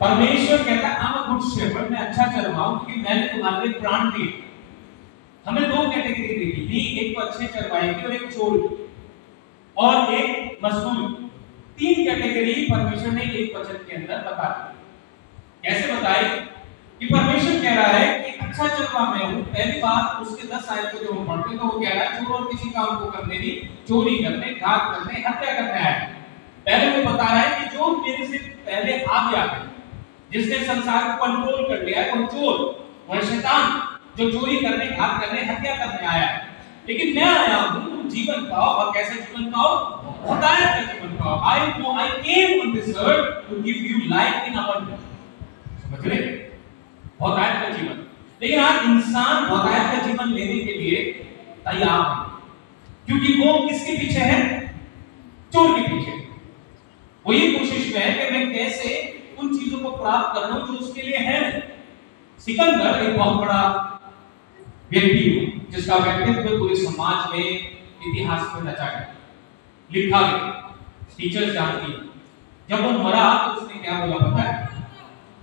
परमेश्वर कहता है I am a good shepherd, मैं अच्छा चरवाहा हूं क्योंकि मैंने तुम्हारे लिए प्राण दिए। हमें दो कैटेगरी देखी थी, एक तो अच्छे चरवाहे की और एक चोर की और एक मजदूर। तीन कैटेगरी परमेश्वर ने एक वचन के अंदर बता दी। कैसे बताई कि परमेश्वर कह रहा है कि अच्छा चरवाहा मैं हूं। पहली बात उसके 10 आयत को जो हम पढ़ते तो वो कह रहा है चोर और किसी काम को करने नहीं, चोरी करने, घात करने, हत्या करने आया है। पहले वो बता रहा है कि जो मेरे से पहले आ गया है, जिसने संसार को कंट्रोल कर लिया है, वो चोर, वह शैतान जो चोरी करने, घात करने, हत्या करने आया है। लेकिन मैं आया हूं तुम जीवन पाओ, और कैसे जीवन पाओ? हिदायत का जीवन पाओ। I came on this earth to give you life in abundance। समझ रहे? हिदायत का जीवन। लेकिन आज इंसान हिदायत का जीवन लेने के लिए तैयार नहीं, क्योंकि वो किसके पीछे है? चोर के पीछे। वो ये कोशिश में है कि मैं कैसे उन चीजों को प्राप्त कर लूं जो उसके लिए है। सिकंदर एक बहुत बड़ा व्यक्ति हुआ जिसका व्यक्तित्व पूरे समाज में इतिहास में रचा गया, लिखा गया, टीचर्स जानती है। जब वो मरा तो उसने क्या बोला पता है?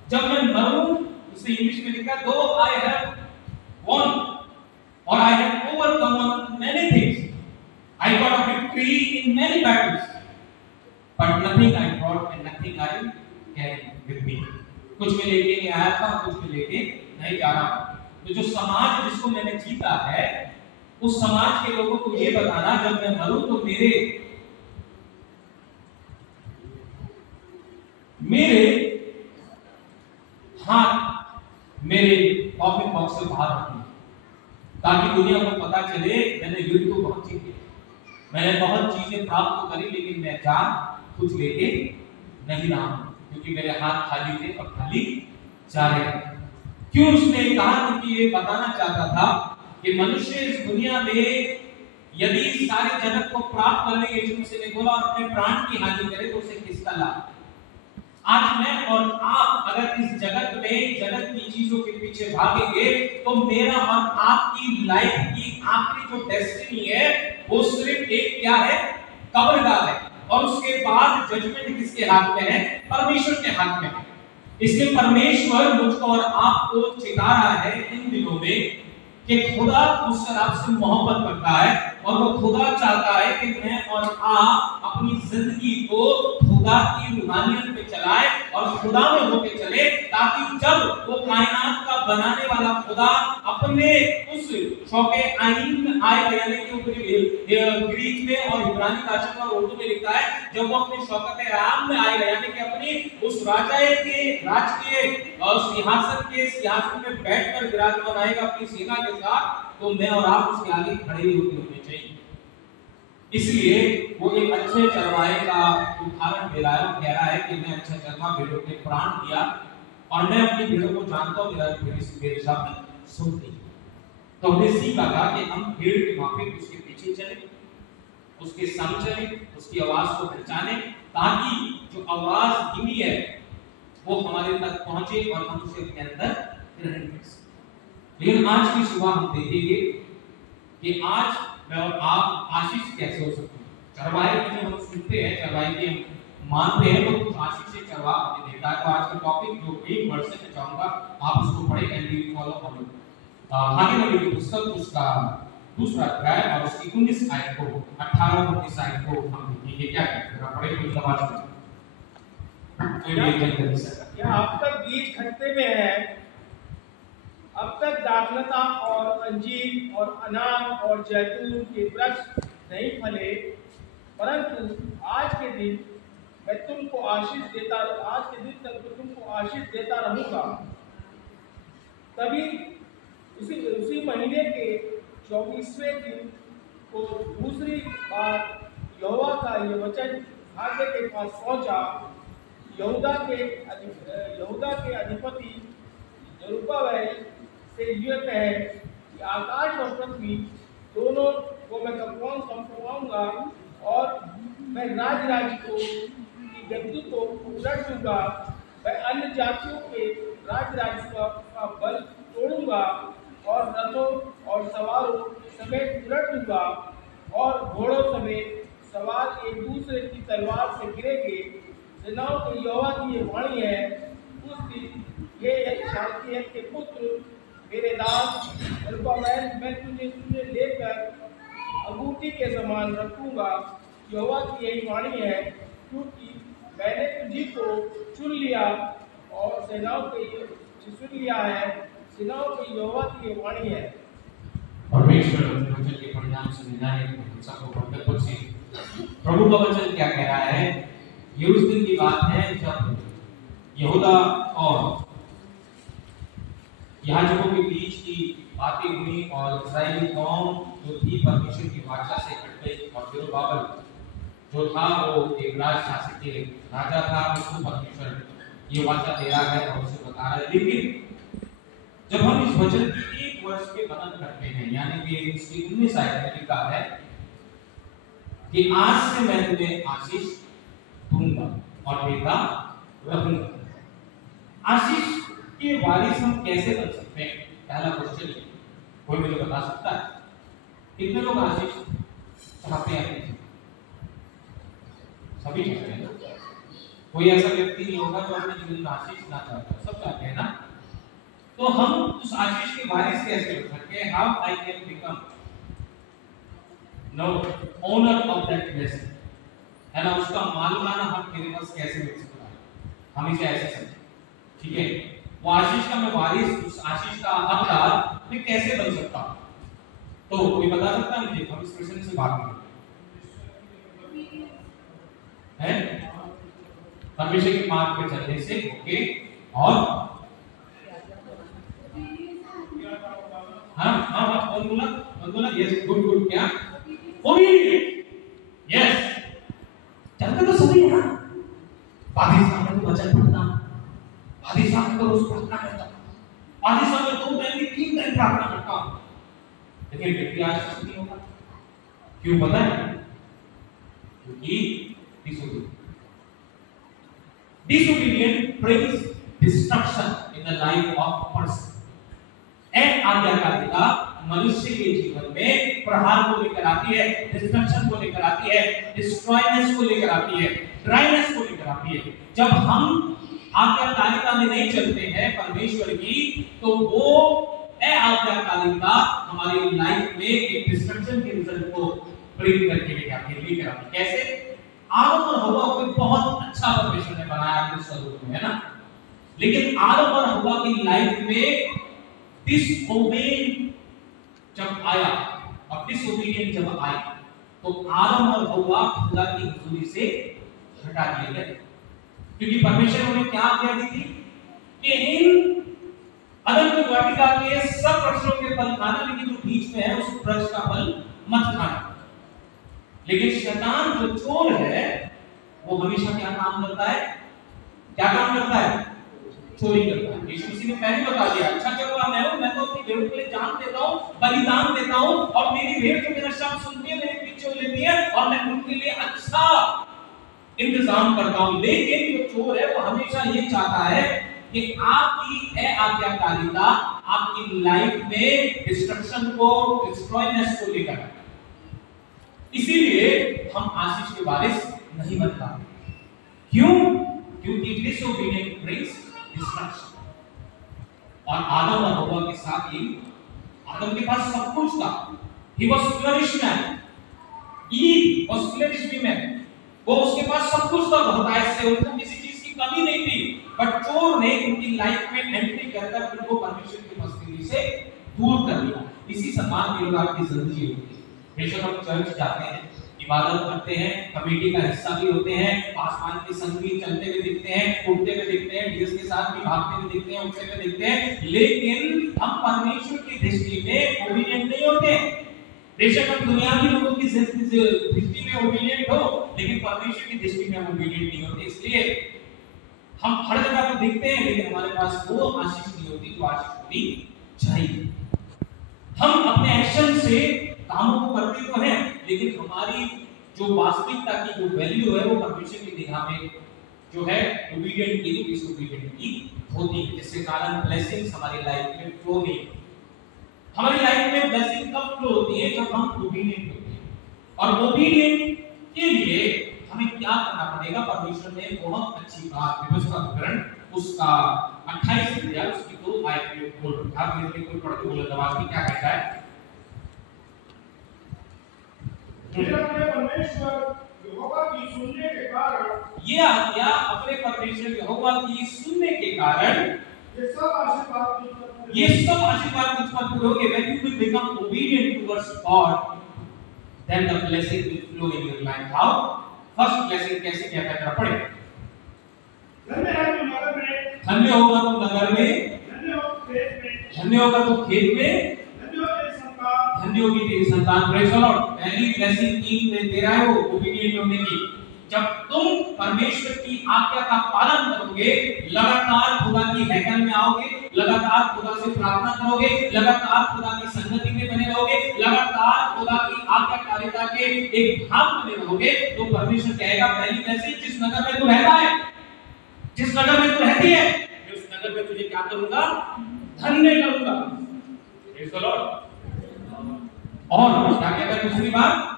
जब मैं मरूं, उसने इंग्लिश में लिखा दो I have won or I have overcome on many things, I got a victory in many battles, but nothing I brought and nothing I carry with me। कुछ में लेके नहीं आया था, कुछ में लेके नहीं जा रहा। तो जो समाज जिसको मैंने जीता है, उस समाज के लोगों को ये बताना जब मैं मरूं तो मेरे हाथ मेरे कॉफिन बॉक्स से बाहर रखना, ताकि दुनिया को पता चले मैंने युद्ध तो बहुत जीते, मैंने बहुत चीजें प्राप्त तो करी, लेकिन मैं जान कुछ लेके नहीं रहा, क्योंकि मेरे हाथ खाली थे और खाली जा रहे थे। क्यों उसने कहा? क्योंकि ये बताना चाहता था कि मनुष्य इस दुनिया में यदि सारे जगत को प्राप्त करने के लिए उसने बोला और अपने प्राण की हानि करे तो उसे किसका लाभ? आज मैं और आप अगर इस जगत में जगत की चीजों के पीछे भागेंगे तो मेरा और आपकी लाइफ की आखिरी जो डेस्टिनी है वो सिर्फ एक क्या है? कब्रगाह है। और उसके बाद जजमेंट किसके हाथ में है? परमेश्वर के हाथ में है। इसलिए परमेश्वर मुझको और आपको चिता रहा है इन दिनों में कि खुदा मुझसे आपसे मोहब्बत करता है और वो खुदा चाहता है कि मैं और आप अपनी जिंदगी को खुदा की रूहानियत में चलाए और खुदा में होके चले, ताकि जब वो कायनात का बनाने वाला खुदा अपने उस शौके आइन में आएगा, यानी कि ग्रीक में और इब्रानी भाषा में और उर्दू में लिखा है, जब वो अपने शौकत आराम में आएगा, यानी कि अपनी उस राजाए के राज के सिंहासन में बैठकर विराजमान आएगा अपनी सेना के साथ, तो मैं और आप उसके आगे खड़े ही होने चाहिए। इसलिए वो एक अच्छे चरवाहे का उदाहरण दे रहा है, कह रहा है कि मैं अच्छा चरवाहा, भेड़ों के प्राण दिया और मैं अपनी भेड़ों को जानता हूं, मेरे शब्द सुनती। तो हमने सीखा था कि हम भेड़ के माफिक उसके पीछे चले, उसके संग चले, उसकी आवाज को पहचाने, ताकि जो आवाज धीमी है वो हमारे तक पहुंचे और हम उसे अपने अंदर ग्रहण कर सकें। लेकिन आज की सुबह हम देखेंगे कि आज मैं और आप आशीष कैसे हो सकते हैं। चरवाहे की हम सुनते हैं, चरवाहे की हम मानते हैं, तो कुछ आशीष से चरवाहा हमें देता है। तो आज का टॉपिक जो एक वर्ड से मैं चाहूंगा आप उसको पढ़ें एंड वी फॉलो फॉलो। आगे नबी की पुस्तक उसका दूसरा अध्याय और उसकी 19 आयत को 18 और 19 आयत को हम देखेंगे क्या कहते हैं। पढ़े कोई आवाज में क्या अब तक बीज खत्ते में है, अब तक दाखलता और अंजीर और अनार और जैतून के वृक्ष नहीं फले, परंतु आज के दिन मैं तुमको आशीष देता, आज के दिन तक मैं तुमको आशीष देता रहूंगा। तभी उसी महीने के 24वें दिन को दूसरी बार यहोवा का ये वचन भाग्य के पास पहुंचा। यहूदा के अधिपति जरुब्बाबेल से यह कहे कि आकाश और पृथ्वी दोनों को मैं कंपवाऊंगा और मैं राज्य को की गद्दी को उलट दूंगा। मैं अन्य जातियों के राज्य का बल तोड़ूंगा और रथों और सवारों समेत उलट दूंगा और घोड़ों समेत सवार एक दूसरे की तलवार से गिरेंगे। सेनाओं के यहोवा की ये वाणी है, अल्पवयन मैं तुझे लेकर अंगूठी के समान रखूंगा, यहोवा की यही वाणी है, क्योंकि मैंने तुझी को चुन लिया और सेनाओं के चुन लिया है, सेनाओं की यहोवा की ये वाणी है। परमेश्वर अपने वचन के परिणाम से निजाने को सबको बरकत बख्शे। प्रभु का वचन क्या कह रहा है? ये उस दिन की बात है जब यहूदा और याजकों के बीच की बातें हुई और इस्राएली कौम जो थी परमेश्वर की वाचा से हट गई और जेरुब्बाबेल जो था वो एक राजशासक के राजा था, उसको परमेश्वर ये वाचा दे रहा है और उसे बता रहा है। लेकिन जब हम इस वचन की एक वर्ष के मनन करते हैं, यानी कि इसकी 19 आयत में लिखा है कि आज से मैं तुम्हें आशीष दूंगा और देता रहूंगा। आशीष के वारिस हम कैसे बन सकते हैं? पहला क्वेश्चन है, कोई मुझे बता सकता है? कितने लोग आशीष चाहते हैं? सभी चाहते हैं। कोई ऐसा व्यक्ति नहीं होगा जो अपने जीवन में आशीष ना चाहता, सब चाहते हैं ना। तो हम उस आशीष के वारिस कैसे बन सकते हैं? How I can become no owner of that blessing, है ना, उसका मालिकाना हक मेरे पास कैसे मिल सकता है? हम इसे ऐसे समझें, ठीक है? वो आशीष का मैं वारिस, उस आशीष का हकदार मैं कैसे बन सकता हूं? तो कोई बता सकता है मुझे? हम इस प्रश्न से बात करें है परमेश्वर के मार्ग पे चलने से। ओके, और हाँ कौन बोला? यस, गुड, क्या? Obedient, yes. चलते तो सभी है ना, बाकी सामने तो वचन पढ़ना, बाकी सामने तो रोज प्रार्थना करता, बाकी सामने 2 टाइम की 3 टाइम प्रार्थना करता हूं, लेकिन व्यक्ति आशीष नहीं होगा। क्यों पता है? क्योंकि disobedience brings destruction in the life of a person. आज्ञाकारिता मनुष्य के जीवन में प्रहार को लेकर आती है, डिस्ट्रक्शन को लेकर आती है, डिस्ट्रॉयनेस को लेकर आती है, ड्राइनेस को लेकर आती है। जब हम आज्ञाकारिता में नहीं चलते हैं परमेश्वर की, तो वो आज्ञाकारिता हमारी लाइफ में एक डिस्ट्रक्शन के रिजल्ट को ब्रिंग करके लेकर आती है। कैसे? आदम और हव्वा को बहुत अच्छा परमेश्वर ने बनाया अपने स्वरूप में, है ना, लेकिन आदम और हव्वा की लाइफ में डिसओबेड जब आया और डिसओबीडियंट जब आई, तो आदम और हव्वा खुदा की हुजूरी से हटा दिए गए। क्योंकि परमेश्वर ने उन्हें क्या आज्ञा दी थी कि इन अदन की वाटिका के सब वृक्षों के फल खाना, लेकिन जो बीच में है उस वृक्ष का फल मत खाना। लेकिन शैतान जो चोर है वो हमेशा क्या काम करता है? चोरी करता है। यीशु मसीह ने पहले बता दिया, अच्छा चरवाहा मैं हूं, मैं तो अपनी भेड़ के लिए जान देता हूं, बलिदान देता हूं, और मेरी भेड़ जो मेरा शब्द सुनती है मेरे पीछे लेती है और मैं उनके लिए अच्छा इंतजाम करता हूं। लेकिन जो चोर है वो हमेशा ये चाहता है कि आपकी आज्ञाकारिता आपकी लाइफ में डिस्ट्रक्शन को, डिस्ट्रॉयनेस को लेकर, इसीलिए हम आशीष के वारिस नहीं बन पाते। क्यों? क्योंकि डिसोबीडिएंट ब्रिंग्स डिस्ट्रक्शन। और आदम और हव्वा के साथ ही, आदम के पास सब कुछ था, he was flourish man, Eve was flourish woman, वो उसके पास सब कुछ था, बहुतायत से, उनको किसी चीज की कमी नहीं थी, बट चोर ने उनकी लाइफ में एंट्री करकर उनको परमेश्वर की मस्ती से दूर कर दिया। इसी समान में आपकी जिंदगी होती है। बेशक हम चर्च जाते हैं, इबादत करते हैं, कमेटी का हिस्सा भी होते हैं, आसमान के संग भी चलते हुए दिखते हैं, उड़ते हुए दिखते हैं, डीएस के साथ भी भागते हुए दिखते हैं, उड़ते हुए दिखते हैं, लेकिन हम परमेश्वर की दृष्टि में ओबीडिएंट नहीं होते। बेशक हम दुनियावी लोगों की दृष्टि में ओबीडिएंट हो, लेकिन परमेश्वर की दृष्टि में हम ओबीडिएंट नहीं होते। इसलिए हम हर जगह पर दिखते हैं, लेकिन हमारे पास वो आशीष नहीं होती जो आशीष होनी चाहिए। हम अपने एक्शन से कामों को करते तो हैं, लेकिन हमारी जो वास्तविकता की जो वैल्यू है वो परमेश्वर की निगाह में जो है ओबीडिएंट की, डिसोबीडिएंट की होती है, जिसके कारण ब्लेसिंग्स हमारी लाइफ में फ्लो नहीं होती। हमारी लाइफ में ब्लेसिंग कब फ्लो होती है? जब हम ओबीडिएंट होते हैं। और ओबीडिएंट के लिए हमें क्या करना पड़ेगा? परमेश्वर ने बहुत अच्छी बात, व्यवस्था विवरण उसका 28 अध्याय उसकी 2 आयत में बोल रखा है, मेरे को पढ़ के बोले नवाज की क्या कहता है? अपने परमेश्वर यहोवा की सुनने के कारण, ये आज्ञा अपने परमेश्वर यहोवा की सुनने के कारण ये सब आशीर्वाद तुझ पर पूरे होंगे। When you will become obedient towards God, then the blessing will flow in your life. How? First blessing कैसे क्या करना पड़े? धन्य होगा तो नगर में, धन्य होगा तो खेत में, धन्य होगी तेरी संतान। Praise the Lord. पहली ब्लेसिंग की दे रहा है वो ओबीडिएंट होने की। जब तुम परमेश्वर की आज्ञा का पालन करोगे, लगातार खुदा की हैकल में आओगे, लगातार खुदा से प्रार्थना करोगे, लगातार खुदा की संगति में बने रहोगे, लगातार खुदा की आज्ञाकारिता के एक भाग बने रहोगे, तो परमेश्वर कहेगा पहली ब्लेसिंग जिस नगर में तू रहता है, जिस नगर में तू रहती है, उस नगर में तुझे क्या करूंगा? धन्य करूंगा। Praise the Lord. और क्या कहता है दूसरी बात?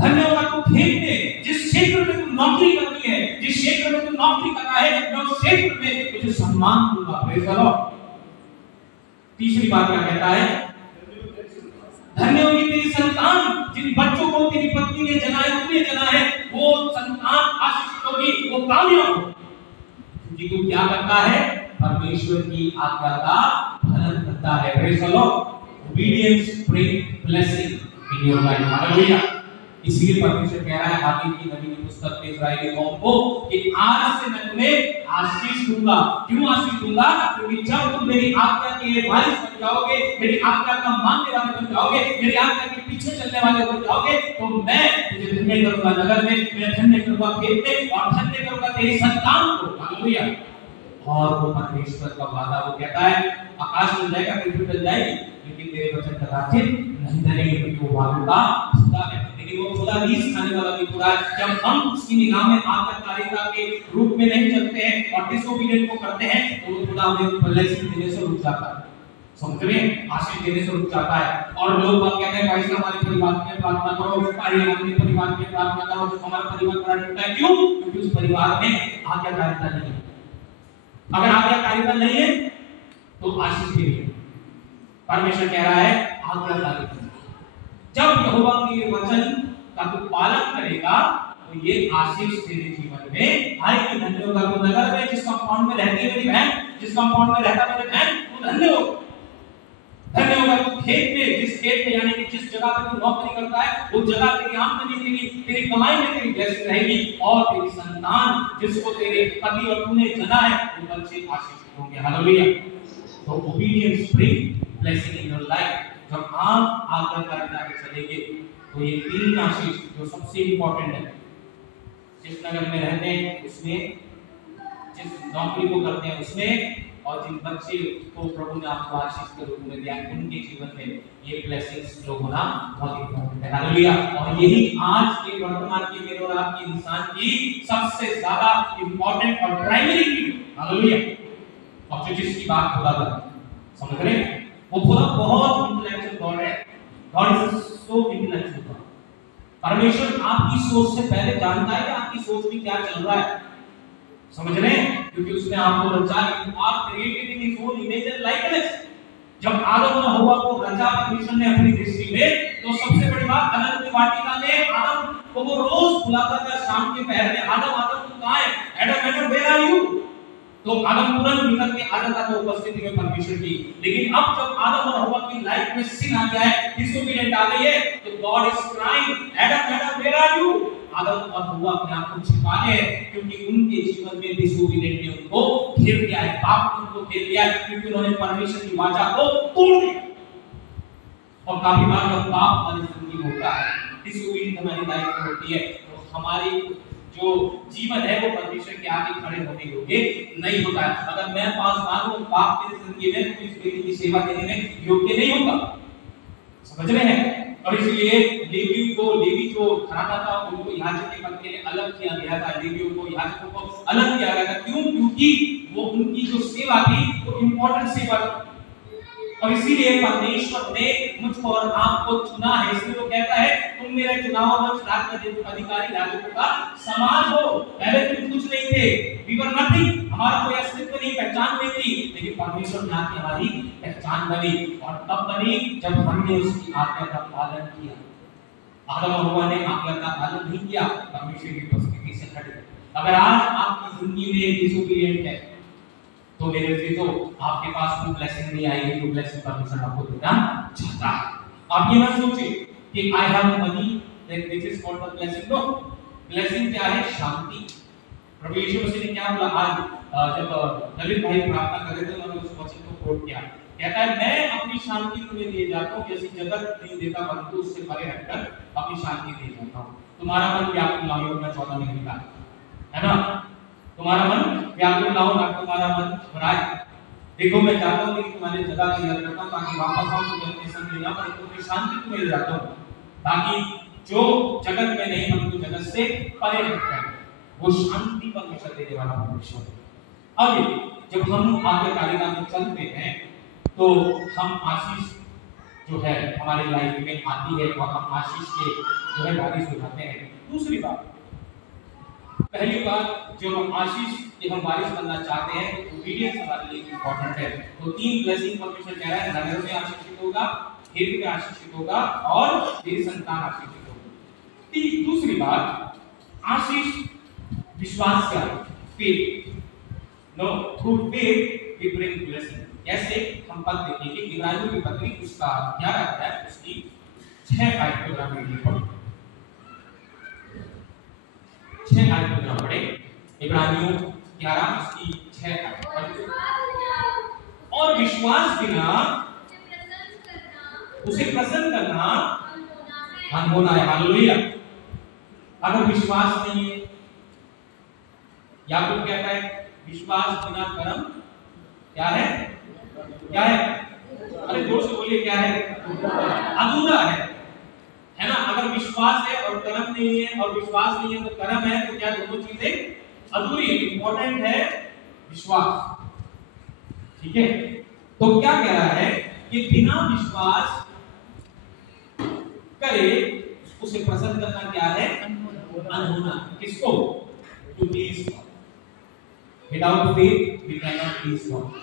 धन्य होगा तू खेत में, जिस क्षेत्र में तू नौकरी करती है, जिस क्षेत्र में तू नौकरी कर रहा है, मैं उस क्षेत्र में तुझे सम्मान दूंगा। Praise the Lord. तीसरी बात क्या कहता है? धन्य होगी तेरी संतान, जिन बच्चों को तेरी पत्नी ने जना है, तूने जना है, वो संतान आशीषित होगी, वो कामयाब होगी, क्योंकि तू क्या करता है? परमेश्वर की आज्ञा का पालन करता है। Praise the Lord. Obedience brings blessing in your life. Hallelujah. इसलिए परमेश्वर कह रहा है हागै की नबी की पुस्तक में इस्राएली कौम को कि आज से मैं तुम्हें आशीष दूंगा। क्यों आशीष दूंगा? क्योंकि जब तुम मेरी आज्ञा के वारिस बन जाओगे, मेरी आज्ञा का मानने वाले बन जाओगे, मेरी आज्ञा के पीछे चलने वाले बन जाओगे, तो मैं तुझे धन्य करूंगा नगर में, मैं धन्य करूंगा खेत में, और धन्य करूंगा तेरी संतान को। हालेलुया। और वो परमेश्वर का वादा, वो कहता है आकाश मिल जाएगा, पृथ्वी मिल जाएगी, लेकिन मेरे वचन कदाचित नहीं टलेंगे, क्योंकि वो वादा का खुदा है। लेकिन वो खुदा भी सिखाने वाला भी खुदा है। जब हम उसकी निगाह में आज्ञाकारिता के रूप में नहीं चलते हैं और डिसोबीडिएंट को करते हैं, तो वो खुदा हमें ब्लेसिंग देने से रुक जाता है। समझ रहे हैं? आशीष देने से रुक जाता है। और लोग बात कहते हैं भाई साहब हमारे परिवार में प्रार्थना करो, हमारे परिवार में प्रार्थना करो, हमारा परिवार बड़ा टूटा है। क्यों? क्योंकि उस परिवार में आज्ञाकारिता नहीं है। अगर आज्ञाकारिता नहीं है तो आशीष नहीं है। परमेश्वर कह रहा है आज्ञाकारिता। जब यहोवा के वचन का तू पालन करेगा तो ये आशीष तेरे जीवन में आएगी। धन्य होगा तो नगर में, जिस कंपाउंड में रहती है मेरी बहन, जिस कंपाउंड में रहता मेरे बहन, वो धन्य होगा। धन्य होगा तो खेत में, जिस खेत में यानी कि जिस जगह पे तू नौकरी करता है, वो जगह तेरी आमदनी, तेरी कमाई में तेरी ब्लेसिंग रहेगी। और तेरी संतान जिसको तेरे पति और तूने जना है, वो बच्चे आशीषित होंगे। हालेलुया। तो obedience bring blessing in your life. जब आप आज्ञाकारिता के चलेंगे तो ये तीन आशीष जो सबसे इंपॉर्टेंट है, जिस नगर में रहते हैं उसमें, जिस नौकरी को करते हैं उसमें, और जिन बच्चे को प्रभु ने आपको आशीष के रूप में दिया उनके जीवन में ये ब्लेसिंग्स जो होना बहुत इंपॉर्टेंट है। हालेलुया। और यही आज के वर्तमान की मेरे और आपकी इंसान की सबसे ज्यादा इंपॉर्टेंट और प्राइमरी नीड। हालेलुया। और जो जिसकी बात खुदा कर समझ रहे हैं, वो खुदा बहुत इंटेलेक्चुअल गॉड है। God is so intellectual God. परमेश्वर आपकी सोच से पहले जानता है कि आपकी सोच में क्या चल रहा है। समझ रहे हैं? क्योंकि उसने आपको रचा, you are created in his own image and likeness. जब आदम और हव्वा को रचा परमेश्वर ने अपनी दृष्टि में, तो सबसे बड़ी बात अदन की वाटिका में आदम को वो रोज बुलाता था शाम के पहर में, आदम आदम तू कहां है? Adam Adam where are you? तो आदम तुरंत निकल के आ जाता था उपस्थिति में परमेश्वर की। लेकिन अब जब आदम और हव्वा की लाइफ में सिन आ गया है, डिसोबीडिएंट आ गई है, तो God is crying Adam Adam where are you? आदम और हव्वा अपने आप को छिपा रहे हैं, क्योंकि उनके जीवन में डिसोबीडिएंट ने उनको घेर लिया है, पाप उनको घेर लिया है, क्योंकि उन्होंने परमेश्वर की वाचा को तोड़ दिया। और काफी बार जब पाप हमारी जिंदगी में होता है, डिसोबीडिएंट हमारी लाइफ में होती है, तो हमारी जो जीवन है वो परमेश्वर के आगे खड़े होने योग्य नहीं होता है। अगर मैं पास मानूं पाप मेरी जिंदगी में, तो इस व्यक्ति की सेवा देने में योग्य नहीं होगा। समझ रहे हैं? और इसलिए लेवी जो घराना था उनको याजक के पद के लिए अलग किया गया था। लेवियों को, याजकों को अलग किया गया था। क्यों? क्योंकि वो उनकी जो सेवा थी वो इंपॉर्टेंट सेवा थी। और इसीलिए परमेश्वर ने मुझको और आपको चुना है। इसलिए वो कहता है तुम मेरे चुनाव मंच अधिकारी याजकों का समाज हो। पहले तुम कुछ नहीं थे, वी वर नथिंग, हमारा कोई अस्तित्व नहीं, पहचान नहीं थी, भी परमेश्वर नाम की हमारी पहचान बनी, और तब बनी जब हमने उसकी आज्ञा का पालन किया। आदम और हव्वा ने आज्ञा का पालन नहीं किया, परमेश्वर की उपस्थिति से हट गए। अगर आज आपकी जिंदगी में डिसोबीडिएंट है तो मेरे प्रियो आपके पास कोई ब्लेसिंग नहीं आएगी, जो ब्लेसिंग परमेश्वर आपको देना चाहता है। आप ये मत सोचिए कि I have money that this is called the blessing. No, blessing क्या है? शांति। प्रभु यीशु मसीह ने क्या बोला? आज जब ललित भाई प्रार्थना कर रहे थे, उन्होंने उस वचन को कोट किया, कहता है मैं अपनी शांति तुम्हें दे जाता हूँ, जैसे जगत नहीं देता, परंतु उससे परे हटकर अपनी शांति दे जाता हूँ। तुम्हारा मन व्याकुल ना हो, यूहन्ना 14 में लिखा है ना, तुम्हारा मन व्याकुल ना हो, तुम्हारा मन घबराए। देखो मैं चाहता हूँ कि तुम्हारे जगह तैयार करता हूँ ताकि वापस आओ तो अपने संग लेना, परंतु मैं शांति तुम्हें दे जाता हूँ ताकि जो जगत में नहीं, परंतु जगत से परे हटकर वो शांति परमेश्वर देने वाला परमेश्वर। अब जब हम आज्ञाकारिता में चलते हैं तो हम आशीष जो है हमारे लाइफ में आती है और हम आशीष के जो है वारिस हो जाते हैं। दूसरी बात, पहली बात जो हम आशीष के हम वारिस बनना चाहते हैं तो ओबीडियंस हमारे लिए इंपॉर्टेंट है। तो 3 ब्लेसिंग परमेश्वर कह रहा है, नगर में आशीषित होगा, खेत में आशीषित होगा और तेरी संतान आशीषित होगी। दूसरी बात, आशीष विश्वास से आती है, faith. No, through faith we bring blessing. कैसे? हम पद देखेंगे इब्रानियों की पत्री उसका 11 अध्याय उसकी 6 आयत को पढ़ें। 6 आयत को पढ़े, इब्रानियों 11 उसकी 6 आयत। और विश्वास बिना उसे प्रसन्न करना अनहोना है। हालेलुया। अगर विश्वास नहीं है, याकूब कहता है विश्वास बिना कर्म क्या है? क्या है? अरे जोर से बोलिए, क्या है? अधूरा है ना। अगर विश्वास है और कर्म नहीं है, और विश्वास नहीं है तो कर्म है, तो क्या दोनों चीजें अधूरी है। इंपॉर्टेंट है विश्वास, ठीक है। तो क्या कह रहा है कि बिना विश्वास करे उसे प्रसन्न करना क्या है? अनहोना। किसको? To please God. Without faith we can not please God.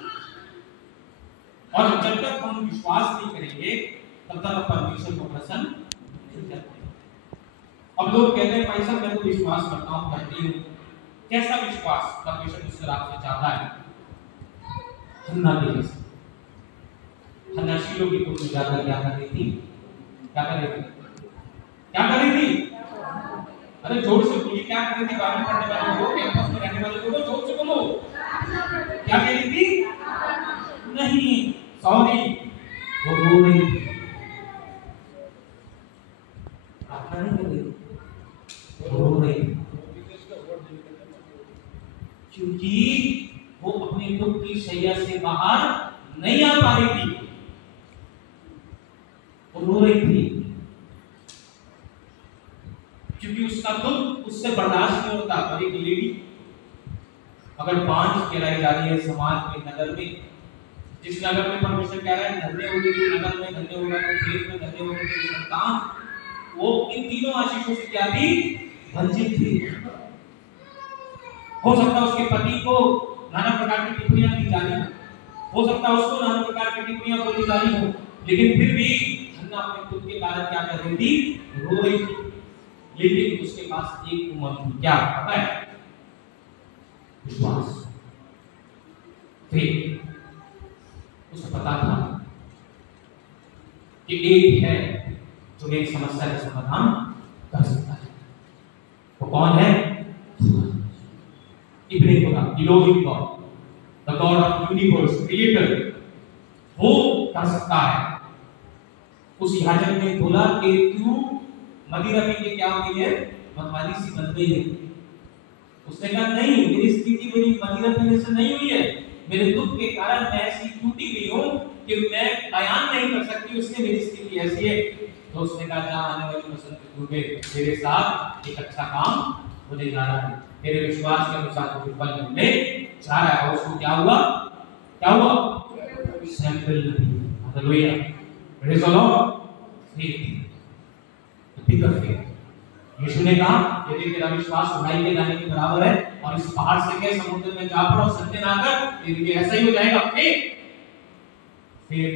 और जब तक हम विश्वास नहीं करेंगे तब तक हम परमेश्वर को प्रसन्न नहीं करते। अब लोग कहते हैं भाई साहब मैं तो विश्वास करता हूं, करती हूं। कैसा विश्वास परमेश्वर मुझसे आपसे चाहता है? हन्ना के जैसे। हन्ना शीलो की कुछ जाकर क्या कर रही थी? क्या कर रही थी? क्या कर रही थी? अरे जोर से बोलिए, क्या कर रही थी? बाइबल पढ़ने वाले लोग, कैंपस में रहने वाले लोग, जोर से बोलो। क्या कह रही थी? नहीं, सॉरी, वो रो रही थी, प्रार्थना नहीं कर रही थी, रो रही थी, क्योंकि वो अपने दुख की शैया से बाहर नहीं आ पा रही थी, वो रो रही थी क्योंकि उसका दुख उससे बर्दाश्त नहीं होता। और एक लेडी अगर बांझ गिराई जा रही है समाज में, नगर में, जिस नगर में परमेश्वर कह रहा है धन्य होगी तू नगर में, धन्य होगा तो खेत में, धन्य होगी तेरी संतान, वो इन तीनों आशीषों से क्या थी? वंचित थी। हो सकता है उसके पति को नाना प्रकार की टिप्पणियां दी जा रही हो, हो सकता है उसको नाना प्रकार की टिप्पणियां बोली जा रही हो, लेकिन फिर भी हन्ना अपने खुद के कारण क्या कर रही थी? रो रही थी। लेकिन उसके पास एक उम्र थी, क्या पता है? विश्वास। फेथ। उसे पता था कि एक है जो मेरी समस्या का समाधान कर सकता है। वो कौन है? इब्ने खुदा, Elohim God, the God of universe, creator, वो कर सकता है। उस याजक ने बोला कि तू मदिरा पी के क्या हो गई है? मतवाली सी बन गई है। उसने कहा नहीं, मेरी स्थिति मेरी मदिरा पीने से नहीं हुई है, मेरे दुख के कारण मैं ऐसी टूटी गई हूं कि मैं बयान नहीं कर सकती, उसने मेरी स्थिति ऐसी है। तो उसने कहा जहां आने वाली वसंत ऋतु में तेरे साथ एक अच्छा काम होने जा रहा है, तेरे विश्वास के अनुसार तुझे फल मिलने जा रहा है। और उसको क्या हुआ? क्या हुआ? सैंपल नहीं। Hallelujah, praise the lord. Faith, the bigger faith, Yeshu ने कहा यदि तेरा विश्वास उड़ाई के जाने के बराबर है और इस पहाड़ से कह समुद्र में जा पड़ और सत्य ना कर, यदि ऐसा ही हो जाएगा फिर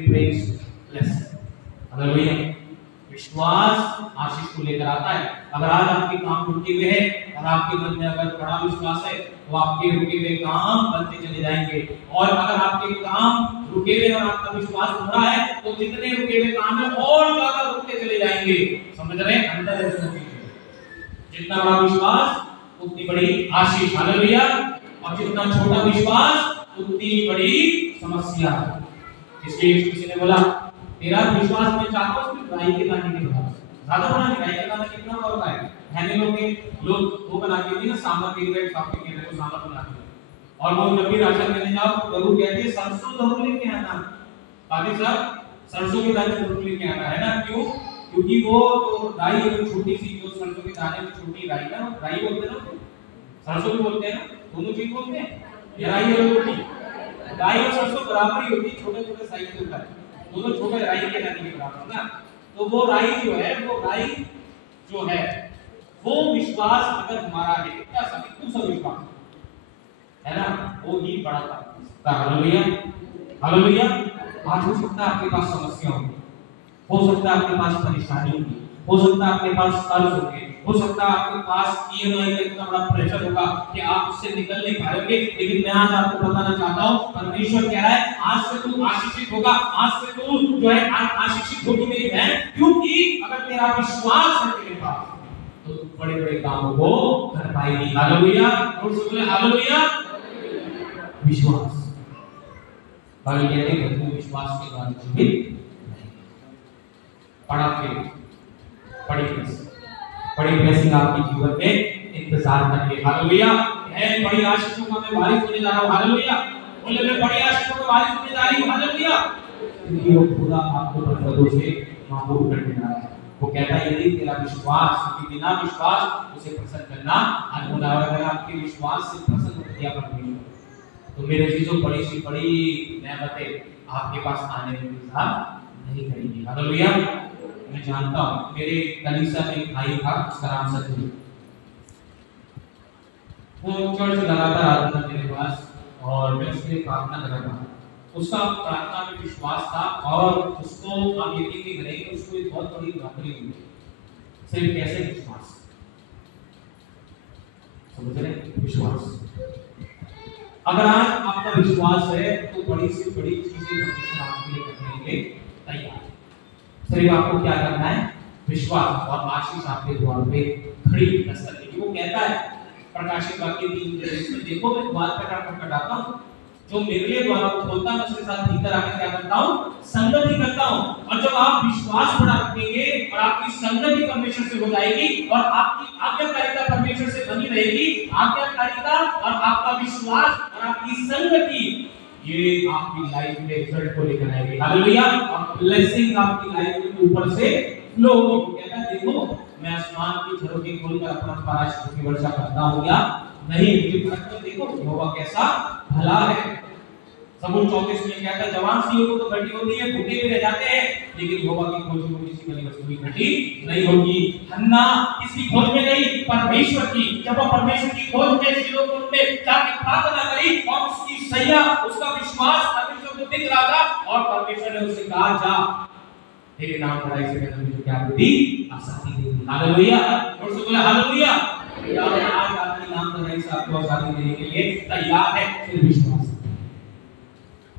प्रेज लेस। हालेलुया। विश्वास आशीष को लेकर आता है। अगर आज आपके काम रुके हुए हैं और आपके मन में अगर बड़ा विश्वास है तो आपके रुके हुए काम बनते चले जाएंगे, और अगर आपके काम रुके हुए और आपका विश्वास बढ़ा है तो जितने रुके हुए काम है और ज्यादा रुकते चले जाएंगे। समझ रहे हैं? अंदर जितना बड़ा विश्वास उतनी बड़ी आशीष। हालेलुया। और जितना छोटा विश्वास उतनी बड़ी समस्या। इसलिए किसी ने बोला तेरा विश्वास में चाहता हूं सिर्फ राई के दाने के बराबर, ज्यादा बड़ा नहीं। राई का दाना कितना बड़ा होता है? खाने लोग वो बनाते होते ना, सांभर के लिए काफी के लिए सांभर बनाते हैं, और वो जब भी राशन लेने जाओ तो जरूर कहते हैं सरसों जरूर लेके आना। पादी साहब सरसों के दाने जरूर लेके आना, है ना? क्यों? क्योंकि वो तो राई है छोटी सी, जो सरसों के दाने में छोटी राई ना, राई बोलते हैं ना, सरसों भी बोलते हैं ना, दोनों चीज बोलते हैं। ये राई और रोटी, राई और सरसों बराबर ही होती है, छोटे छोटे साइज के होता है, दोनों छोटे राई के दाने के बराबर ना। तो वो राई जो है, वो राई जो है वो विश्वास अगर हमारा है, क्या सभी सब विश्वास है ना, वो ही बड़ा था। हालेलुया। हालेलुया। आज हो सकता है आपके पास समस्या हो सकता है आपके पास परेशानी होगी, हो सकता है आपके पास कर्ज होंगे, हो सकता है आपके पास ईएमआई का इतना बड़ा प्रेशर होगा कि आप उससे निकल नहीं पाएंगे। लेकिन मैं आज आपको बताना चाहता हूं, परमेश्वर कह रहा है आज से तू आशीषित होगा, आज से तू जो है आशीषित होगी मेरी बहन, क्योंकि अगर तेरा विश्वास है तेरे पास तो तू बड़े-बड़े कामों को कर पाएगी। हालेलुया। और बोले हालेलुया। विश्वास, बाइबल कहते हैं कि तू विश्वास के द्वारा जीवित पड़ा के बड़ी ब्लेसिंग आपके जीवन में इंतजार कर रही है। हालेलुया। है बड़ी आशीषों का मैं वारिस होने जा रहा हूं। हालेलुया। बोले मैं बड़ी आशीषों का वारिस होने जा रही हूं। हालेलुया। क्योंकि वो खुदा आपको बरकतों से मामूर करने जा रहा है। वो कहता है यदि तेरा विश्वास, क्योंकि बिना विश्वास उसे प्रसन्न करना अनहोना है। अगर आपके विश्वास से प्रसन्न हो गया परमेश्वर तो मेरे चीजों बड़ी सी बड़ी नेमतें आपके पास आने में इंतजार नहीं करेंगी। हालेलुया। मैं जानता हूं मेरे कलीसिया में एक भाई था, उसका नाम सचिन, वो चर्च लगातार आता था मेरे पास और मैं उसके लिए प्रार्थना कर रहा था। उसका प्रार्थना में विश्वास था और उसको आप यकीन नहीं करेंगे, उसको एक बहुत बड़ी नौकरी मिली। सिर्फ कैसे? विश्वास। समझ रहे? विश्वास। अगर आज आपका विश्वास है तो बड़ी से बड़ी चीजें परमेश्वर आपके लिए करने के लिए तैयार है। सिर्फ आपको क्या करना है? विश्वास, और आशीष आपके द्वार पे खड़ी दस्तक देगी। वो कहता है प्रकाशित वाक्य 3 में, देखो मैं द्वार पे खटखटाता हूं, जो मेरे लिए द्वार खोलता है मैं उसके साथ भीतर आकर क्या करता हूं? संगति करता हूं। और जब आप विश्वास बढ़ा रखेंगे और आपकी संगति परमेश्वर से हो जाएगी और आपकी आज्ञाकारिता परमेश्वर से बनी रहेगी, आज्ञाकारिता और आपका विश्वास और आपकी संगति ये आपकी लाइफ में रिजल्ट को लेकर आएगी। हालेलुया। और ब्लेसिंग आपकी लाइफ में ऊपर से फ्लो होगी। कहता है देखो मैं आसमान की झरोखे खोलकर अपना पराशर की वर्षा करता हूं या नहीं, मुझे फर्क देखो यहोवा कैसा भला है। सबूत 34 में कहता है जवान सियों तो घटी होती है, भूखे भी रह जाते हैं, लेकिन यहोवा की खोज में किसी बड़ी वस्तु की घटी नहीं होगी। हन्ना किसकी खोज में गई? परमेश्वर की। जब वो परमेश्वर की खोज में सियों में जाके प्रार्थना करी और उसकी सैया, उसका विश्वास परमेश्वर को दिख रहा था और परमेश्वर ने उसे कहा जा तेरे नाम पढ़ाई से पहले मुझे क्या दी? आसानी दी। हालेलुया। और से बोला हालेलुया। आज आपकी नाम पढ़ाई से आपको आसानी देने के लिए तैयार है। सिर्फ विश्वास,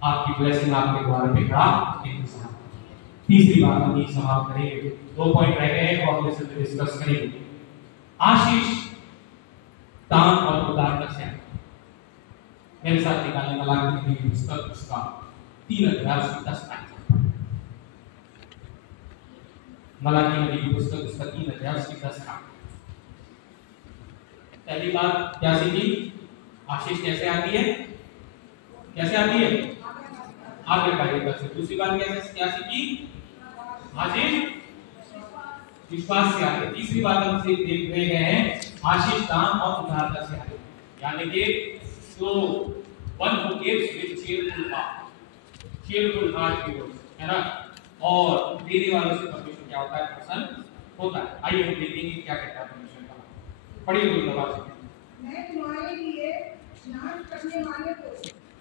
आपकी ब्लेसिंग आपके द्वार पे खड़ा इंतजार। तीसरी बात हम ये समाप्त करेंगे, 2 पॉइंट रह गए हैं और हम इसे डिस्कस करेंगे। आशीष, दान और उदारता से मेरे साथ निकालने वाला की पुस्तक उसका 3 अध्याय उसकी 10 आयत। मलाकी नबी की पुस्तक उसका 3 अध्याय उसकी 10 आयत। पहली बात क्या सीखी? आशीष कैसे आती है? कैसे आती है? आज्ञाकारिता से। दूसरी बात क्या सीखी? आशीष विश्वास से आती है। तीसरी बात हम से देख रहे हैं आशीष दान और उदारता से आती है। यानी कि तो one who gives with cheerful heart gives, है ना? और देने वालों से परमेश्वर क्या होता है? प्रसन्न होता है। आइए हम देखेंगे क्या कहता है परमेश्वर। पढ़िए कोई आवाज। मैं तुम्हारे लिए नाश करने वाले को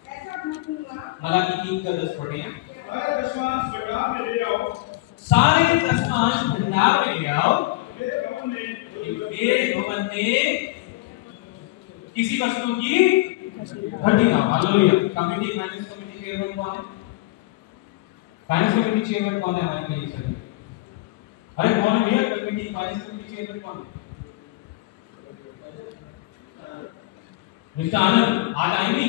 ऐसा भूखूंगा। मलाकी 3:10 पढ़े हैं। सारे दशमांश भंडार में ले आओ, सारे दशमांश भंडार में ले आओ, मेरे भवन में किसी वस्तु की घटी ना। Hallelujah. Committee finance committee chairman कौन है? फाइनेंस कमेटी चेयरमैन कौन है हमारे लिए सर? अरे कौन है भैया कमेटी फाइनेंस कमेटी चेयरमैन कौन है? मिस्टर आनंद आज आएंगी?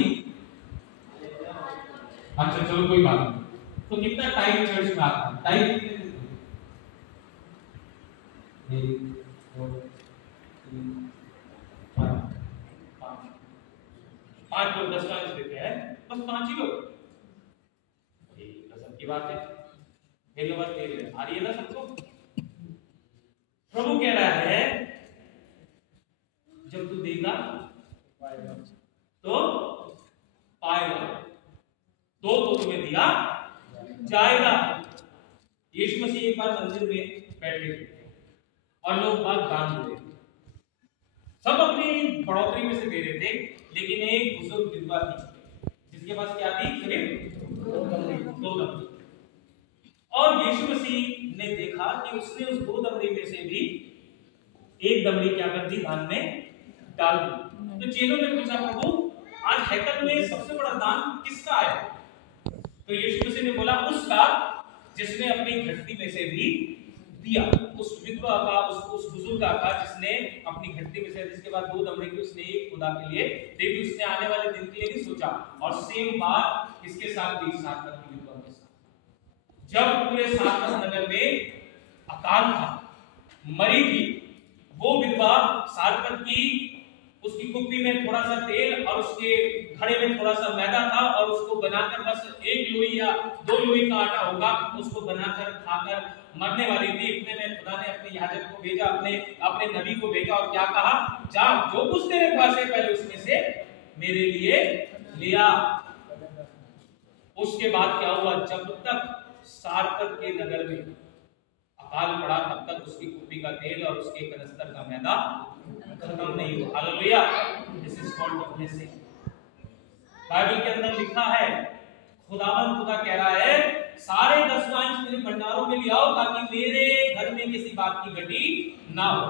अच्छा चलो कोई बात नहीं। तो कितना टाइम चर्च में आता है? टाइम कितने देते हो? 1 2 3 4 5 लोग 10 माइनस देते हैं, बस 5 ही लोग। गजब की बात है। मेरी आवाज तेज है, आ रही है ना सबको? प्रभु कह रहा है जब तू देगा तो पाएगा, तो तुम्हें दिया जाएगा। यीशु मसीह एक बार मंदिर में बैठे थे और लोग बात दान दे रहे थे। सब अपनी बढ़ोतरी में से दे रहे थे, लेकिन एक बुजुर्ग विधवा थी जिसके पास क्या थी? सिर्फ 2 दमड़ी। और यीशु मसीह ने देखा कि उसने उस 2 दमड़ी में से भी 1 दमड़ी क्या कर दी? दान में डाल दी। तो चेलों ने पूछा प्रभु आज हैकल में सबसे बड़ा दान किसका है? तो यीशु मसीह ने बोला उसका जिसने अपनी घटती में से भी दिया। उस विधवा का, उस बुजुर्ग का जिसने अपनी घटती में से, जिसके बाद 2 दमड़ी की उसने एक खुदा के लिए दे दी। उसने आने वाले दिन के लिए नहीं सोचा। और सेम बात किसके साथ थी? सारपत की विधवा के साथ। जब पूरे सारपत नगर में अकाल था, मरी थी, वो विधवा सारपत की उसकी कुप्पी में थोड़ा सा तेल और उसके घड़े में थोड़ा सा मैदा था और उसको बनाकर बस 1 लोई या 2 लोई का आटा होगा, उसको बनाकर खाकर मरने वाली थी। इतने में खुदा ने अपने याजक को भेजा, अपने नबी को भेजा और क्या कहा? जा जो कुछ तेरे पास है पहले उसमें से मेरे लिए लिया। उसके बाद क्या हुआ? जब तक सारपत के नगर में अकाल पड़ा तब तक उसकी कुप्पी का तेल और उसके कनस्तर का मैदा खत्म नहीं हुआ। Hallelujah. This is called the blessing. Bible के अंदर लिखा है, खुदा कह रहा है सारे दशमांश मेरे भंडारों में ले आओ ताकि मेरे घर में किसी बात की घटी ना हो।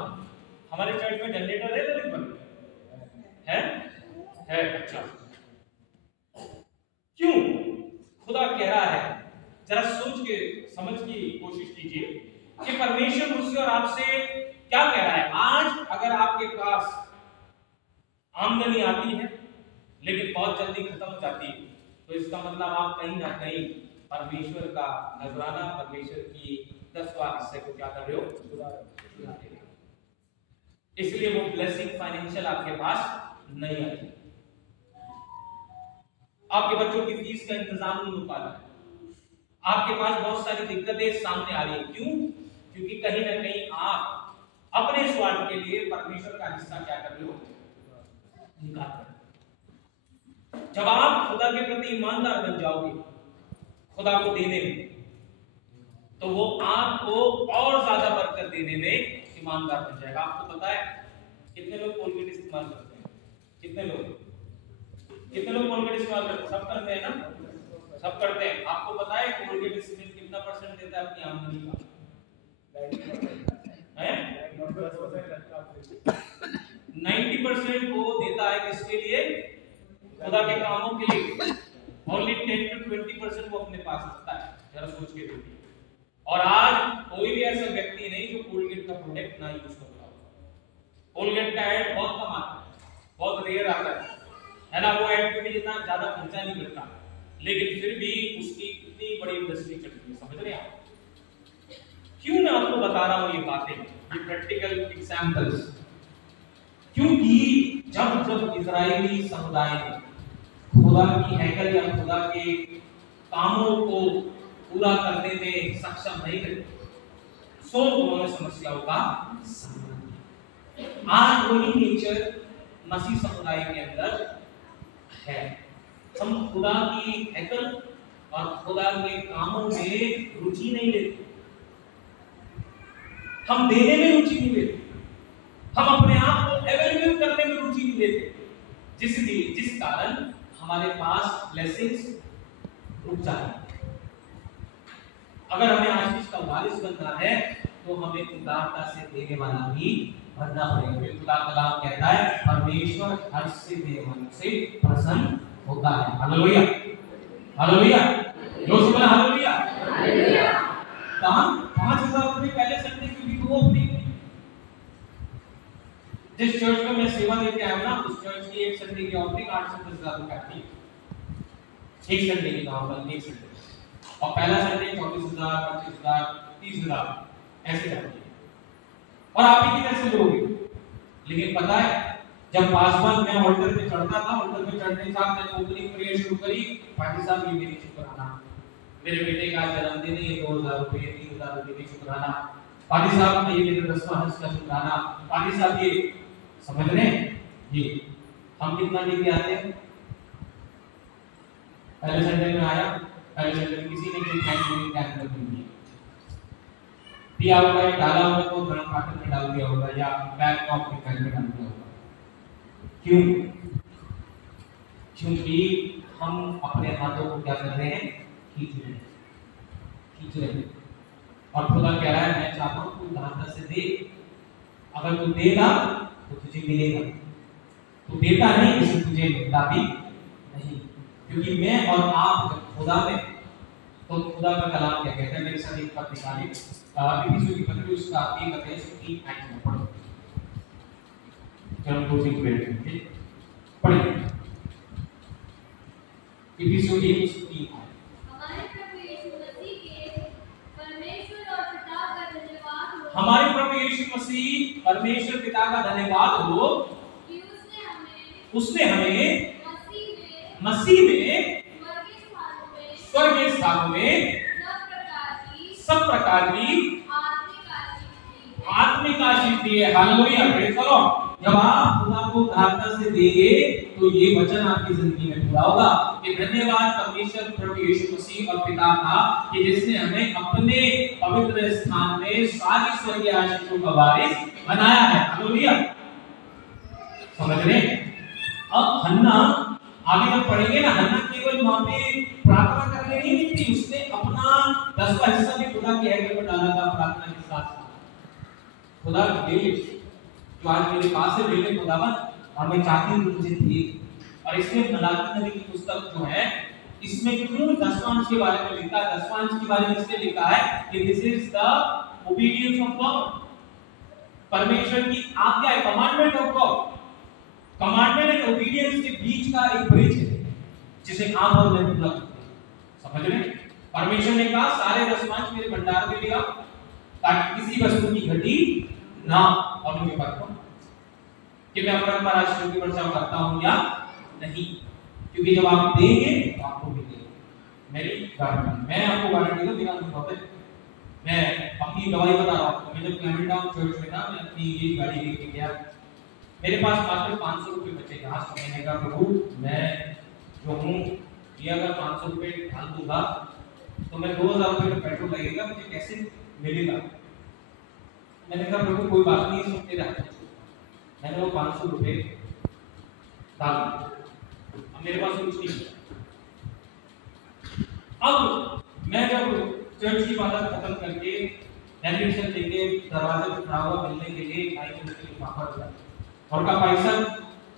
हमारे चर्च में जनरेटर है ना? है? अच्छा। क्यों खुदा कह रहा है? जरा सोच के समझ की कोशिश कीजिए कि परमेश्वर मुझसे और आपसे क्या कह रहा है। आज अगर आपके पास आमदनी आती है लेकिन बहुत जल्दी खत्म हो जाती है, तो इसका मतलब आप कहीं ना कहीं परमेश्वर का नजराना, परमेश्वर की 10वां हिस्से को क्या कर रहे हो? इसलिए वो ब्लेसिंग फाइनेंशियल आपके पास नहीं आती। आपके बच्चों की फीस का इंतजाम नहीं हो पा रहा है, आपके पास बहुत सारी दिक्कतें सामने आ रही है। क्यों? क्योंकि कहीं ना कहीं आप अपने स्वार्थ के लिए परमेश्वर का हिस्सा क्या कर रहे हो? निकाल रहे हो। जब आप खुदा के प्रति ईमानदार बन जाओगे खुदा को देने में, तो वो आपको और ज्यादा बरकत देने में ईमानदार बन जाएगा। आपको पता है कितने लोग कोलगेट इस्तेमाल करते हैं? कितने लोग कोलगेट इस्तेमाल करते हैं? सब करते हैं ना? सब करते हैं। आपको पता है कोलगेट इसमें कितना % देता है अपनी आमदनी का? 90% वो देता है किसके लिए? खुदा के कामों के लिए। ओनली 10 to 20% वो अपने पास रखता है। जरा सोच के देखिए। और आज कोई भी ऐसा व्यक्ति नहीं जो कोलगेट का प्रोडक्ट ना यूज करता हो। कोलगेट का ऐड बहुत कम आता है, बहुत रेयर आता है ना? वो ऐड पे जितना ज्यादा खर्चा नहीं करता, लेकिन फिर भी उसकी इतनी बड़ी इंडस्ट्री चलती है। समझ रहे हैं आप? क्यों मैं आपको बता रहा हूं ये बातें, ये प्रैक्टिकल एग्जांपल्स? क्योंकि जब इजरायली समुदाय ने खुदा की हैकल या खुदा के कामों को पूरा करने में सक्षम नहीं रहे, सो उन्होंने समस्याओं का सामना किया। आज वही नेचर मसीह समुदाय के अंदर है। हम खुदा की हैकल और खुदा के कामों में रुचि नहीं लेते, हम देने में रुचि नहीं लेते, हम अपने आप को करने में रुचि नहीं लेते, जिस कारण हमारे पास ब्लेसिंग्स रुक जाती है। अगर हमें आशीष का वारिस बनना है तो हमें उदारता से देने वाला भी बनना पड़ेगा। फिर खुदा का कलाम कहता है परमेश्वर हर्ष से देने वालों से प्रसन्न होता है। हालेलुया, हालेलुया, जोर से बोला हालेलुया, हालेलुया। दान 5000 रुपए पहले संडे की भी वो अपनी जिस चर्च में मैं सेवा देके आया ना, उस चर्च की एक संडे की ऑफरिंग 8 से 10,000 रुपए आती है, एक संडे की नॉर्मल एक संडे। और पहला संडे 24,000, 25,000, 30,000 ऐसे जाती है। और आप ही की कैसे लोगे? लेकिन पता है जब पासवान मैं ऑल्टर पे चढ़ता था, ऑल्टर पे चढ़ने के साथ मैंने ओपनिंग प्रेयर शुरू करी, पार्टी साहब ये मेरी शुक्राना, मेरे बेटे का जन्मदिन है, 2,000 रुपए 3,000 रुपए की शुक्राना, पार्टी साहब ये मेरे 10वां हज का शुक्राना, पार्टी साहब ये समझ रहे हैं? ये हम कितना लेके आते हैं? पहले संडे में आया, पहले संडे में किसी ने कोई थैंक यू कैलेंडर नहीं दिया, दिया होगा या डाला होगा तो गरम पात्र में डाल दिया होगा या बैग में अपने घर में डाल दिया होगा। क्यों? क्योंकि हम अपने हाथों को क्या कर रहे हैं? खींच रहे हैं। और खुदा कह रहा है मैं चाहता हूं तू उदारता से दे, अगर तू देगा तो तुझे मिलेगा, तू देता नहीं इसलिए तुझे मिलता भी नहीं। क्योंकि मैं और आप जब खुदा में, तो खुदा का कलाम क्या कहता है? मेरे साथ एक पद निकालिए, इफिसियों की पत्री उसका 1 अध्याय 3 में पढ़ो, हम क्लोजिंग प्रेयर पढ़िए। इफिसियों 1:3 हमारे प्रभु यीशु मसीह के परमेश्वर और पिता का धन्यवाद हो, हमारे प्रभु यीशु मसीह परमेश्वर पिता का धन्यवाद हो कि उसने हमें मसीह में स्वर्गीय स्थानों में सब प्रकार की आत्मिक आशीष दी है। Hallelujah, praise the Lord. जब आप खुदा को उदारता से देंगे तो ये वचन आपकी जिंदगी में पूरा होगा कि धन्यवाद परमेश्वर प्रभु यीशु मसीह और पिता का कि जिसने हमें अपने पवित्र स्थान में सारी स्वर्गीय आशीषों का वारिस बनाया है। हालेलुया, समझ रहे? अब हन्ना आगे जब पढ़ेंगे ना, हन्ना केवल वहां पे प्रार्थना करने नहीं थी, उसने अपना 10वां हिस्सा भी खुदा के आगे पर डाला था प्रार्थना के साथ। खुदा ले जो आज मेरे पास है, ले खुदावन, और मैं चाहती हूं तुझे दे। और इसमें मलाकी नबी की पुस्तक जो है, इसमें क्यों 10वां अंश के बारे में लिखा है? 10वां अंश के बारे में इसलिए लिखा है कि this is the obedience of God, परमेश्वर की आज्ञा है, commandment of God. Commandment and obedience के बीच का एक ब्रिज है जिसे आप और मैं पूरा करते हैं। समझ रहे? परमेश्वर ने कहा सारे 10वां अंश मेरे भंडार में ले आओ ताकि किसी वस्तु की घटी ना। और मुझे पता कि मैं अपना राष्ट्र की वर्षा करता हूं या नहीं, क्योंकि जब आप देंगे तो आपको मिलेगा। मेरी गारंटी, मैं आपको गारंटी दूं, मेरा अनुभव है, मैं अपनी गवाही बता रहा हूं। मैं जब क्लेमेंट टाउन चर्च में था, मैं अपनी ये गाड़ी लेके गया, मेरे पास मात्र 500 रुपए बचे थे। आज मैंने कहा प्रभु मैं जो हूँ ये अगर 500 रुपए डाल दूंगा तो मैं 2,000 रुपए का पेट्रोल लगेगा, मुझे कैसे मिलेगा? मैंने कहा प्रभु कोई बात नहीं, सब तेरे हाथ में। मैंने वो 500 रुपए डाल दिए, अब मेरे पास कुछ नहीं है। अब मैं जब चर्च की बात खत्म करके एडमिशन लेके दरवाजे पर खड़ा हुआ मिलने के लिए आई तो उसके लिफाफा दिया और का पैसा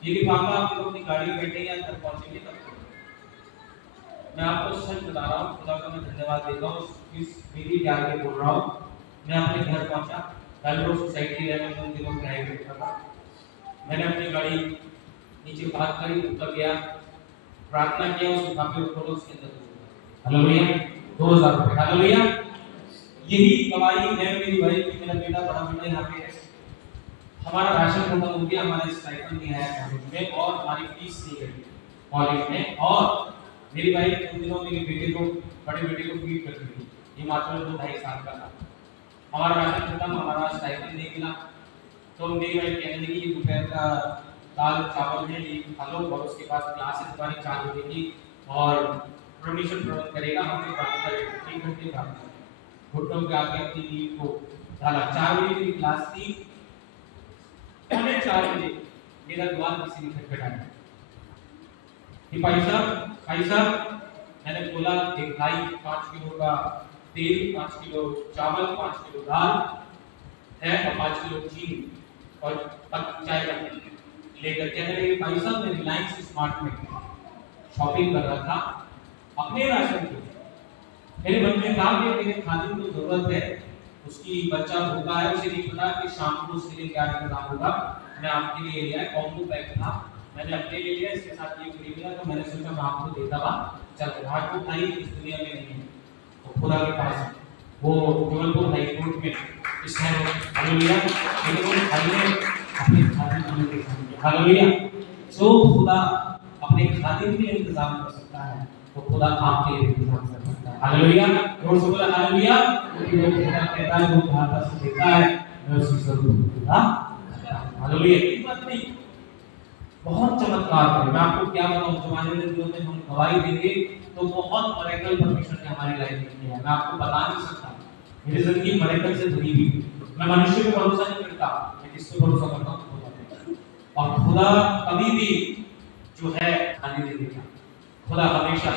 ये लिफाफा आप लोग अपनी गाड़ी में बैठे या घर पहुंचेंगे तब मैं आपको सच बता रहा हूँ, खुदा का मैं धन्यवाद देता हूँ इस विधि के आगे बोल रहा हूँ। मैं अपने घर पहुंचा, डालरो सोसाइटी में उन दिनों किराए पे रहता था। मैंने अपनी गाड़ी नीचे पार्क करी, ऊपर गया, प्रार्थना किया, उस लिफाफे को खोलो, उसके अंदर हालेलुया 2,000 रुपए। हालेलुया, यही गवाही है मेरी भाई की, मेरा बेटा बड़ा बेटा यहाँ पे है। हमारा राशन खत्म हो गया, हमारा स्टाइपेंड नहीं आया कॉलेज में और हमारी फीस नहीं गई कॉलेज में। और मेरी भाई उन दिनों मेरे बेटे को, बड़े बेटे को फीड करती थी, ये मात्र 2-2.5 साल का था। हमारा राशन खत्म, हमारा स्टाइपेंड नहीं मिला, तो मेरी भाई कहने लगी ये दोपहर का दाल चावल है, ये खा लो, और उसके बाद क्लासेस तुम्हारी 4 बजे की और परमिशन प्रबंध करेगा, हमने प्रार्थना करेंगे 3 घंटे प्रार्थना घुटनों पे आके अपनी नींद को डाला। 4 बजे की क्लास थी, 4:45 बजे मेरा द्वार किसी ने खटखटाया कि भाई साहब मैंने बोला एक भाई 5 किलो का तेल, 5 किलो चावल, 5 किलो दाल है और 5 किलो चीनी और चाय का लेकर कहने लगे भाई साहब मैं रिलायंस स्मार्ट में शॉपिंग कर रहा था अपने राशन की। मेरे मन में कहा कि मेरे खाने को जरूरत है, उसकी बच्चा भूखा है, उसे नहीं पता कि शाम को उसके लिए क्या इंतजाम होगा। मैं आपके लिए लिया कॉम्बो पैक था, मैंने अपने लिए लिया, इसके साथ ये खरीद लिया, तो मैंने सोचा मैं आपको देता हुआ चल रहा तो भाई इस दुनिया में नहीं है तो खुदा के पास वो जबलपुर हाई कोर्ट में इस हालेलुया अपने खाने के हालेलुया सो खुदा अपने खाने के लिए इंतजाम कर सकता है, तो खुदा आपके लिए इंतजाम कर सकता है। हालेलुया जोर से बोला हालेलुया। क्योंकि वो खुदा कहता है वो खाता से देता है मैं उसकी जरूर पूरा हालेलुया। ये बात नहीं बहुत चमत्कार है। मैं आपको क्या बताऊं, जमाने में जो में हम गवाही देंगे तो बहुत मरेकल परमेश्वर ने हमारी लाइफ में किया है। मैं आपको बता नहीं सकता, मेरी जिंदगी मरेकल से भरी हुई है। मैं मनुष्य पे भरोसा नहीं करता, मैं किस पे भरोसा करता हूं? खुदा पे। और खुदा कभी भी जो है खाने नहीं देता, खुदा हमेशा